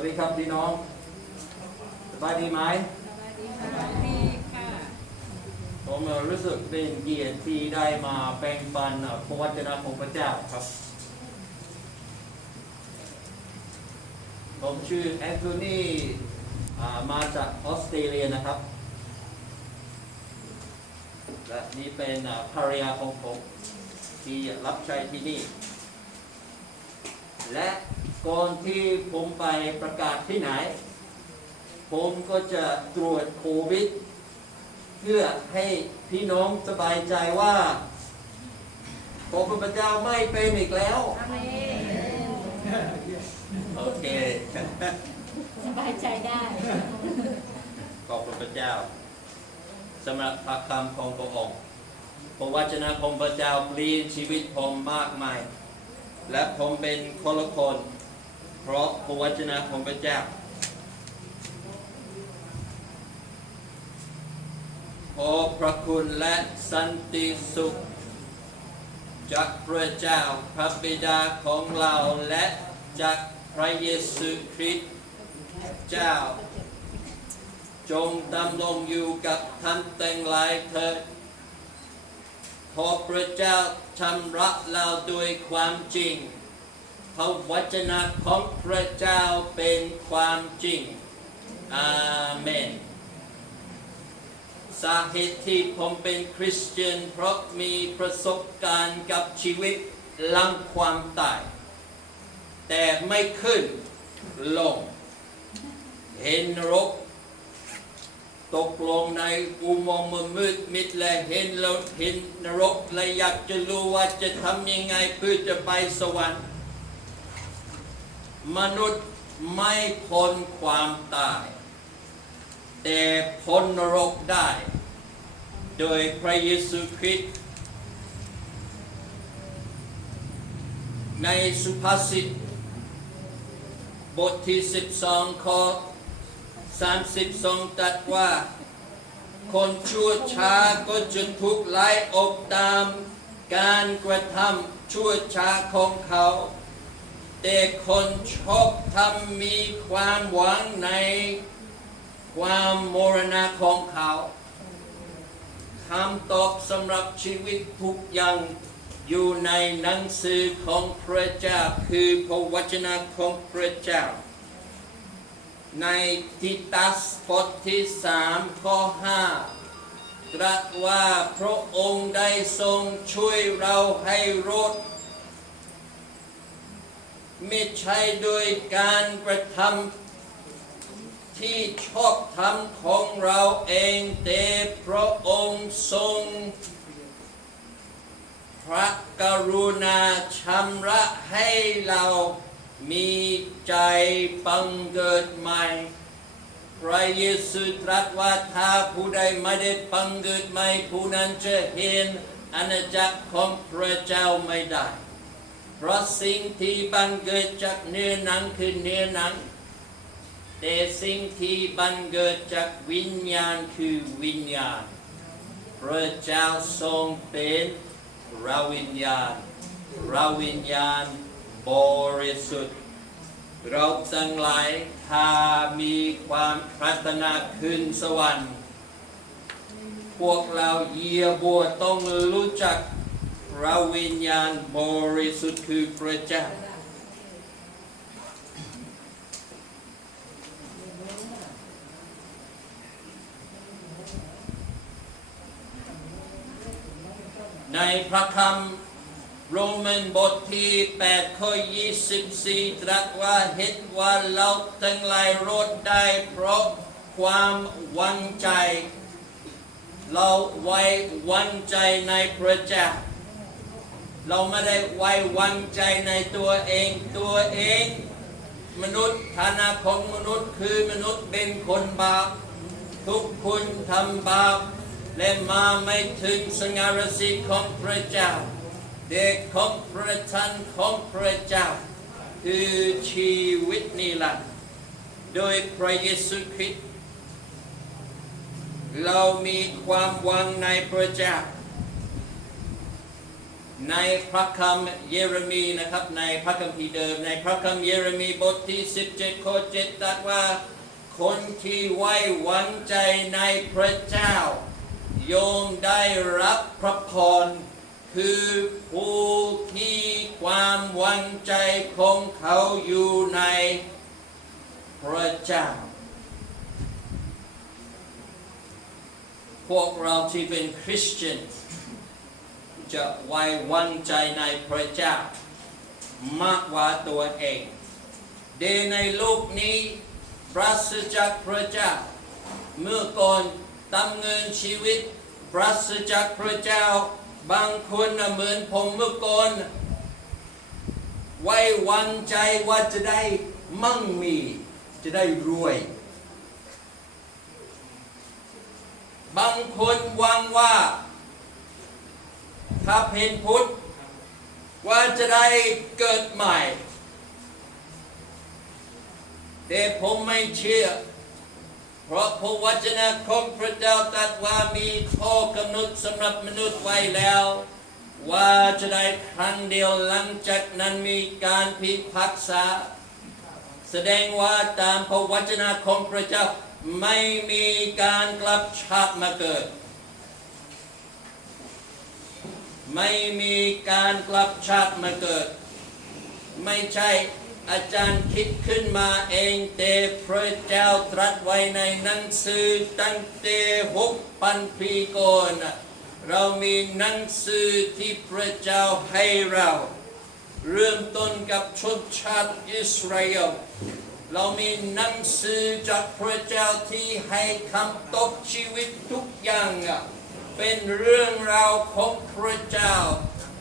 วัสดีครับพี่น้องสบายดีไหมสวัสดีค่ะผมเอ่อรู้สึกเป็นเกียรติที่ได้มาแบ่งปันเอ่อพระวจนะของพระเจ้าครับ ผมชื่อแอนโทนีอ่ามาจากออสเตรเลียนะครับ และนี่เป็นอ่าภรรยาของผมที่รับใช้ที่นี่ และ ก่อนที่ผมไปประกาศที่ไหน ผมก็จะตรวจโควิด เพื่อให้พี่น้องสบายใจว่าพระพุทธเจ้าไม่เป็นอีกแล้วอาเมนโอเค สบายใจได้ ขอบคุณพระเจ้าสำหรับพระคำของพระองค์พระวจนะของพระเจ้าเปลี่ยนชีวิตผมมากมาย และผมเป็นคนละคนเพ ราะพระวจนะของพระเจ้า ขอพระคุณและสันติสุข จากพระเจ้าพระบิดาของเราและจากพระเยซูคริสต์เจ้า จงดำรงอยู่กับท่านแต่งหลายเถิดขอพระเจ้าชำระเราด้วยความจริง ระวจนะของพระเจ้าเป็นความจริง อาเมน สาเหตุที่ผมเป็นคริสเตียนเพราะมีประสบการณ์กับชีวิตหลังความตาย แต่ไม่ขึ้นลง เห็นนรก ตกลงในอุโมงค์มืดมิดและเห็นแล้วเห็นนรกและอยากจะรู้ว่าจะทำยังไงเพื่อจะไปสวรรค์ มนุษย์ไม่พ้นความตาย แต่พ้นนรกได้ โดยพระเยซูคริสต์ในสุภาษิตบทที่ 12 ข้อ 32ตรัสว่า คนชั่วช้าก็จะทุกข์ไล่อกตาม การกระทำชั่วช้าของเขา แต่คนชอบทำมีความหวังในความมรณะของเขาคำตอบสำหรับชีวิตทุกอย่างอยู่ในหนังสือของพระเจ้าคือพระวจนะของพระเจ้า ในทิตัสบทที่สามข้อห้าตรัสว่าพระองค์ได้ทรงช่วยเราให้รอด ไม่ใช่โดยการกระทำที่ชอบธรรมของเราเองแต่พระองค์ทรงพระกรุณาชำระให้เรามีใจบังเกิดใหม่ พระเยซูตรัสว่าถ้าผู้ใดไม่ได้บังเกิดใหม่ผู้นั้นจะเห็นอาณาจักรของพระเจ้าไม่ได้ เพราะสิ่งที่บังเกิดจากเนื้อหนังคือเนื้อหนัง แต่สิ่งที่บังเกิดจากวิญญาณคือวิญญาณ พระเจ้าทรงเป็นพระวิญญาณพระวิญญาณบริสุทธิ์เราทั้งหลายถ้ามีความปรารถนาขึ้นสวรรค์ พวกเราเยียบัวต้องรู้จัก พระวิญญาณบริสุทธิ์คือพระเจ้าในพระคำโรมันบทที่8ข้อ24 ตรัสว่าเห็นว่าเราทั้งหลายรอดได้เพราะความวังใจ เราไว้วางใจในพระเจ้า เราไม่ได้ไว้วางใจในตัวเองตัวเอง มนุษย์ฐานะของมนุษย์คือมนุษย์เป็นคนบาปทุกคนทำบาปและมาไม่ถึงสงารสีของพระเจ้า เด็กของพระทันของพระเจ้า คือชีวิตนิรันดร์โดยพระเยซูคริสต์เรามีความหวังในพระเจ้า ในพระคำเยเรมีนะครับ ในพระคัมภีร์เดิม ในพระคำเยเรมีบทที่ 17 ข้อ 7 ตรัสว่า คนที่ไว้วางใจในพระเจ้า โยมได้รับพระพร คือผู้ที่ความวางใจของเขาอยู่ในพระเจ้า พวกเราที่เป็นคริสเตียน จะไว้วางใจในพระเจ้ามากกว่าตัวเอง เดในโลกนี้ปราศจากพระเจ้า เมื่อก่อนดำเนินชีวิตปราศจากพระเจ้า บางคนเหมือนผมเมื่อก่อน ไว้วางใจว่าจะได้มั่งมี จะได้รวย บางคนวังว่า ถ้าเป็นพุทธว่าจะได้เกิดใหม่ แต่ผมไม่เชื่อ เพราะพระวจนะของพระเจ้าตรัสว่ามีข้อกำหนดสำหรับมนุษย์ไว้แล้ว ว่าจะได้ครั้งเดียวหลังจากนั้นมีการพิพากษา แสดงว่าตามพระวจนะของพระเจ้าไม่มีการกลับชาติมาเกิด ไม่มีการกลับชาติมาเกิด ไม่ใช่อาจารย์คิดขึ้นมาเองแต่พระเจ้าตรัสไว้ในหนังสือตั้งแต่หกพันปีก่อนเรามีหนังสือที่พระเจ้าให้เรา เริ่มต้นกับชนชาติอิสราเอลเรามีหนังสือจากพระเจ้าที่ให้คำตอบชีวิตทุกอย่างอะ เป็นเรื่องราวของพระเจ้า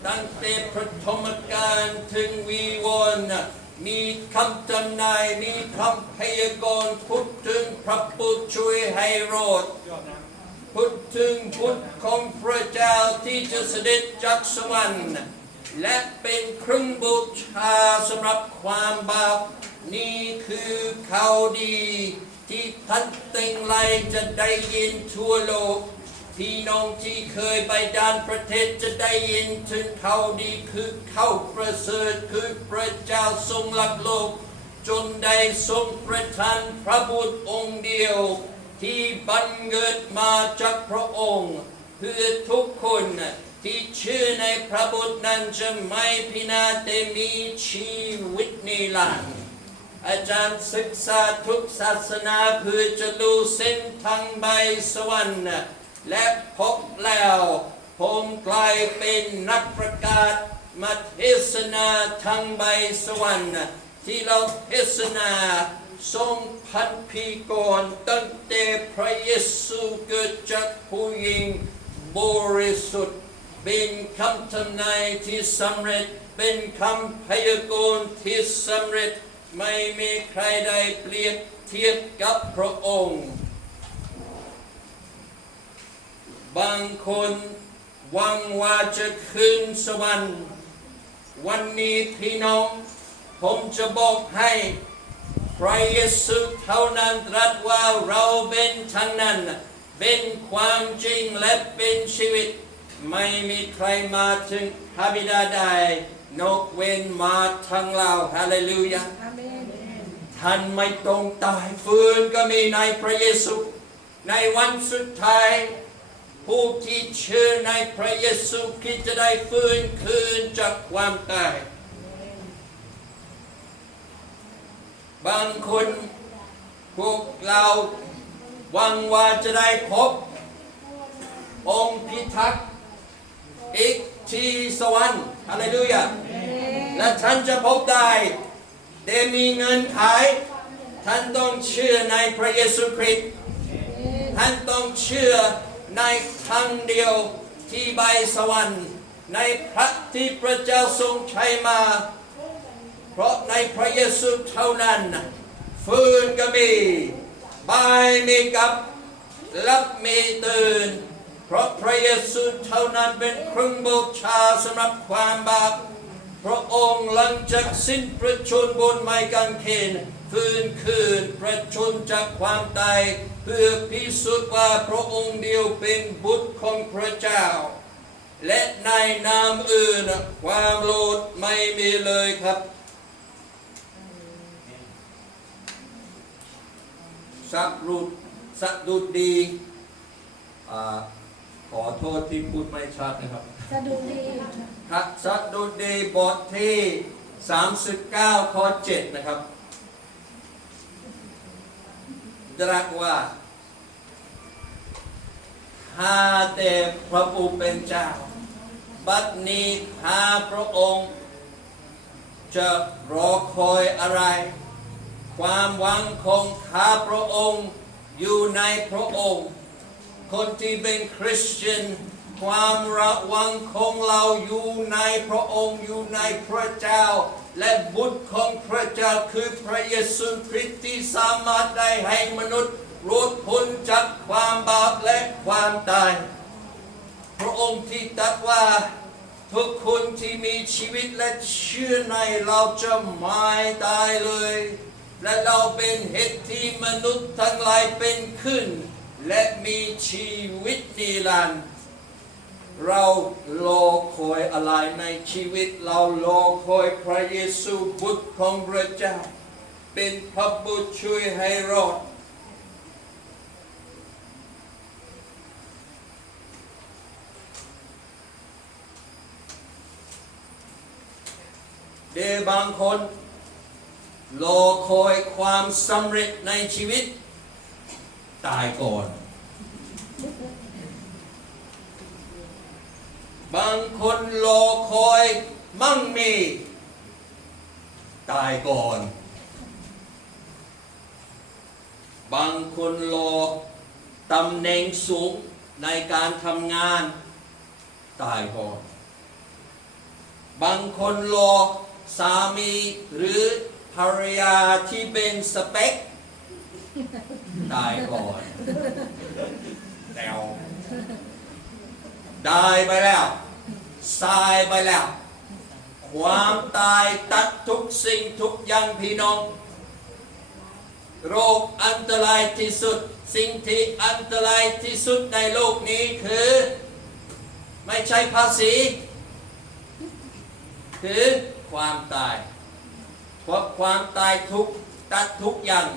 ตั้งแต่พระธรรมกาลถึงวีวนน่ะมีคำจำนายมีคำพยากรณ์พูดถึงพระผู้ช่วยให้รอดพูดถึงบุตรของพระเจ้าที่จะเสด็จจากสวรรค์และเป็นเครื่องบูชาสำหรับความบาปนี่คือข่าวดี ที่ท่านต็งไลจะได้ยินทั่วโลก พี่น้องที่เคยไปดานประเทศจะได้ยินถึงเขาดีคือเขาประเสริฐคือพระเจ้าทรงรักโลก จนได้ทรงประทานพระบุตรองค์เดียว ที่บังเกิดมาจากพระองค์เพื่อทุกคนที่เชื่อในพระบุตรนั้นจะไม่พินาศแต่มีชีวิตนิรันดร์อาจารย์ศึกษาทุกศาสนาเพื่อจะรู้เส้นทางใบสวรรค์ และพบแล้วผมกลายเป็นนักประกาศมาเทศนาทางใบสวรรค์ที่เราเทศนาทรงพันปีก่อนตั้งแต่พระเยซูเกิดจากผู้หญิงบริสุทธิ์เป็นคำทำนายที่สำเร็จเป็นคำพยากรณ์ที่สำเร็จ ไม่มีใครใดเปรียบเทียบกับพระองค์ บางคนหวังว่าจะขึ้นสวรรค์วันนี้พี่น้อง ผมจะบอกให้พระเยซูเท่านั้นตรัสว่าเราเป็นทั้งนั้น เป็นความจริงและเป็นชีวิต ไม่มีใครมาถึงพระบิดาได้นกเว้นมาทางเราฮาเลลูยาท่านไม่ต้องตายฟื้นก็มีในพระเยซู ในวันสุดท้าย ผู้ที่เชื่อในพระเยซูคริสต์จะได้ฟื้นคืนจากความตาย บางคนพวกเราหวังว่าจะได้พบ องค์พิทักษ์อีกทีสวรรค์ฮาเลลูยาและท่านจะพบได้แต่มีเงินขาย ท่านต้องเชื่อในพระเยซูคริสต์ท่านต้องเชื่อ ในทางเดียวที่ใบสวรรค์ ในพระที่พระเจ้าทรงใช้มา เพราะในพระเยซูเท่านั้น ฟื้นก็มีบายมีกับรับมีตื่น เพราะพระเยซูเท่านั้นเป็นเครื่องบูชาสำหรับความบาปพระองค์หลังจากสิ้นพระชนบนไม้กางเขน ฟื้นคืนประชนจากความตาย เพื่อพิสูจน์ว่าพระองค์เดียวเป็นบุตรของพระเจ้า และในนามอื่นน่ะความโลดไม่มีเลยครับสักรุดสักดุดดีอาขอโทษที่พูดไม่ชัดนะครับสะดุดีพระสักดุดีบทที่ 39 ข้อ 7 นะครับ ตรัสว่าข้าแต่พระผู้เป็นเจ้า บัดนี้ข้าพระองค์ จะรอคอยอะไร ความหวังของข้าพระองค์อยู่ในพระองค์ คนที่เป็นคริสเตียนความระวังของเราอยู่ในพระองค์อยู่ในพระเจ้า และบุตรของพระเจ้าคือพระเยซูคริสต์ที่สามารถได้ให้มนุษย์รุดพ้นจากความบาปและความตาย พระองค์ที่ตรัสว่าทุกคนที่มีชีวิตและเชื่อในเราจะไม่ตายเลย และเราเป็นเหตุที่มนุษย์ทั้งหลายเป็นขึ้น และมีชีวิตนิรันดร์ เรารอคอยอะไรในชีวิต เรารอคอยพระเยซูบุตรของพระเจ้า เป็นพระบุตรช่วยให้รอดเดบางคนรอคอยความสำเร็จในชีวิต ตายก่อน บางคนรอคอยมั่งมี ตายก่อน บางคนรอตำแหน่งสูงในการทำงาน ตายก่อน บางคนรอสามีหรือภรรยาที่เป็นสเปค ตายก่อนแล้ว ได้ไปแล้วสายไปแล้ว ความตายตัดทุกสิ่งทุกอย่างพี่น้อง โรคอันตรายที่สุด สิ่งที่อันตรายที่สุดในโลกนี้คือ ไม่ใช่ภาษี คือความตาย เพราะความตายทุกตัดทุกอย่าง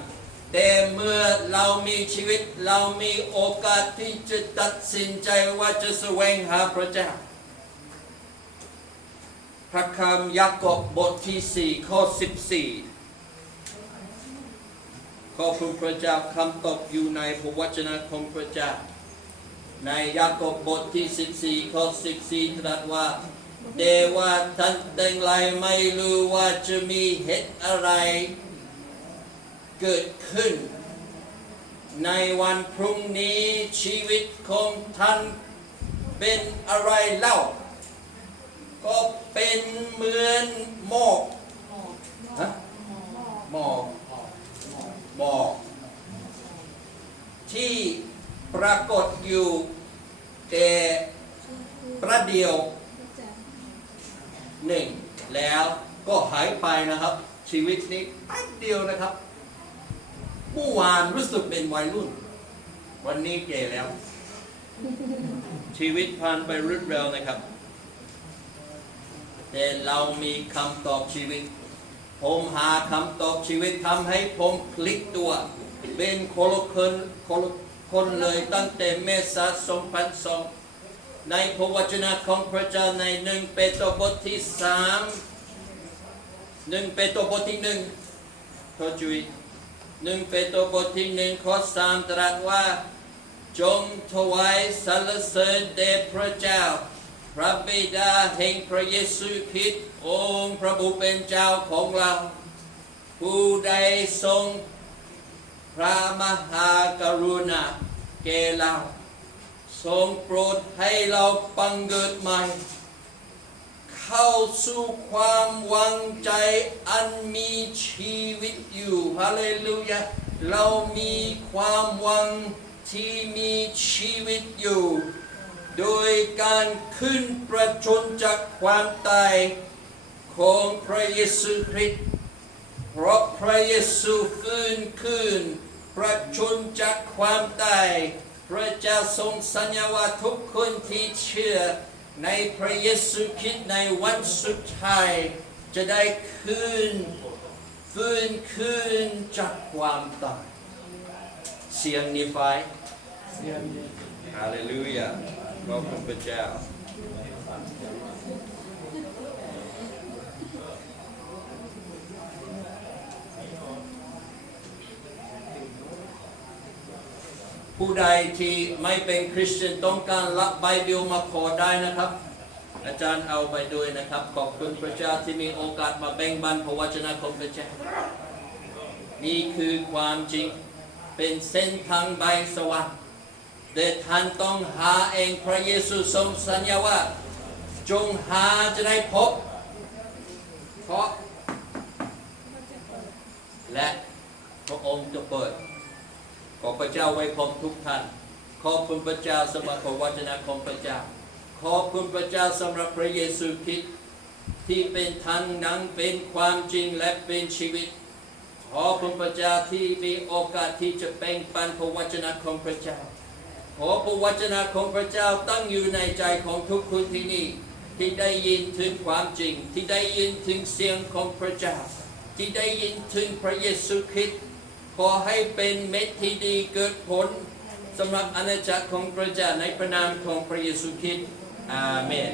แต่เมื่อเรามีชีวิตเรามีโอกาสที่จะตัดสินใจว่าจะแสวงหาพระเจ้า พระคำยากอบบทที่ 4 ข้อ 14 ขอบคุณพระเจ้าคำตอบอยู่ในพระวจนะของพระเจ้า ในยากอบบทที่ 14 ข้อ 14 ตรัสว่าเดว่าท่านทั้งหลายไม่รู้ว่าจะมีเหตุอะไร เกิดขึ้น ในวันพรุ่งนี้ชีวิตของท่านเป็นอะไรเล่า ก็เป็นเหมือนหมอกฮะหมอกหมอกที่ปรากฏอยู่แต่ประเดียวหนึ่งแล้วก็หายไปนะครับ ชีวิตนี้แป๊บเดียวนะครับ เมื่อวานรู้สึกเป็นวัยรุ่น วันนี้แก่แล้ว ชีวิตผ่านไปรวดเร็วนะครับ แต่เรามีคำตอบชีวิต ผมหาคำตอบชีวิตทำให้ผมคลิกตัว เป็นคนละคนคนละคนเลยตั้งแต่เมษา2002ในพระวจนะของพระเจ้าในหนึ่งเปโตรบทที่สามหนึ่งเปโตรบทที่หนึ่งขอจุย หนึ่งเปโตรบทที่หนึ่งข้อสามตรัสว่า จงถวายสรรเสริญแด่พระเจ้า พระบิดาแห่งพระเยซูคริสต์องค์พระผู้เป็นเจ้าของเรา ผู้ใดทรงพระมหากรุณาแก่เรา ทรงโปรดให้เราปังเกิดใหม่ เข้าสู่ความหวังใจอันมีชีวิตอยู่ฮาเลลูยาเรามีความหวังที่มีชีวิตอยู่ โดยการขึ้นประชนจากความตายของพระเยซูคริสต์เพราะพระเยซูฟื้นคืนประชนจากความตายพระเจ้าทรงสัญญาว่าทุกคนที่เชื่อ ในพระเยซูคริสต์ในวันสุดท้าย จะได้คืนฟื้นคืนจากความตาย เสียงนี้ไฟฮาเลลูยาขอบคุณพระเจ้า ผู้ใดที่ไม่เป็นคริสเตียนต้องการรับไบเบิลมาขอได้นะครับ อาจารย์เอาไปด้วยนะครับ ขอบคุณพระเจ้าที่มีโอกาสมาแบ่งปันพระวจนะของพระเจ้านี่คือความจริงเป็นเส้นทางใบสวรรค์แต่ท่านต้องหาเองพระเยซูทรงสัญญาว่า จงหาจะได้พบเพราะและพระองค์จะเปิด ขอพระเจ้าไว้พร้อมทุกท่าน ขอบคุณพระเจ้าสำหรับพระวจนะของพระเจ้า ขอบคุณพระเจ้าสำหรับพระเยซูคริสต์ที่เป็นทางนั้นเป็นความจริงและเป็นชีวิต ขอบคุณพระเจ้าที่มีโอกาสที่จะแบ่งปันพระวจนะของพระเจ้า ขอพระวจนะของพระเจ้าตั้งอยู่ในใจของทุกคนที่นี่ที่ได้ยินถึงความจริง ที่ได้ยินถึงเสียงของพระเจ้า ที่ได้ยินถึงพระเยซูคริสต์ ขอให้เป็นเม็ดที่ดีเกิดผลสำหรับอาณาจักรของพระเจ้าในพระนามของพระเยซูคริสต์อาเมน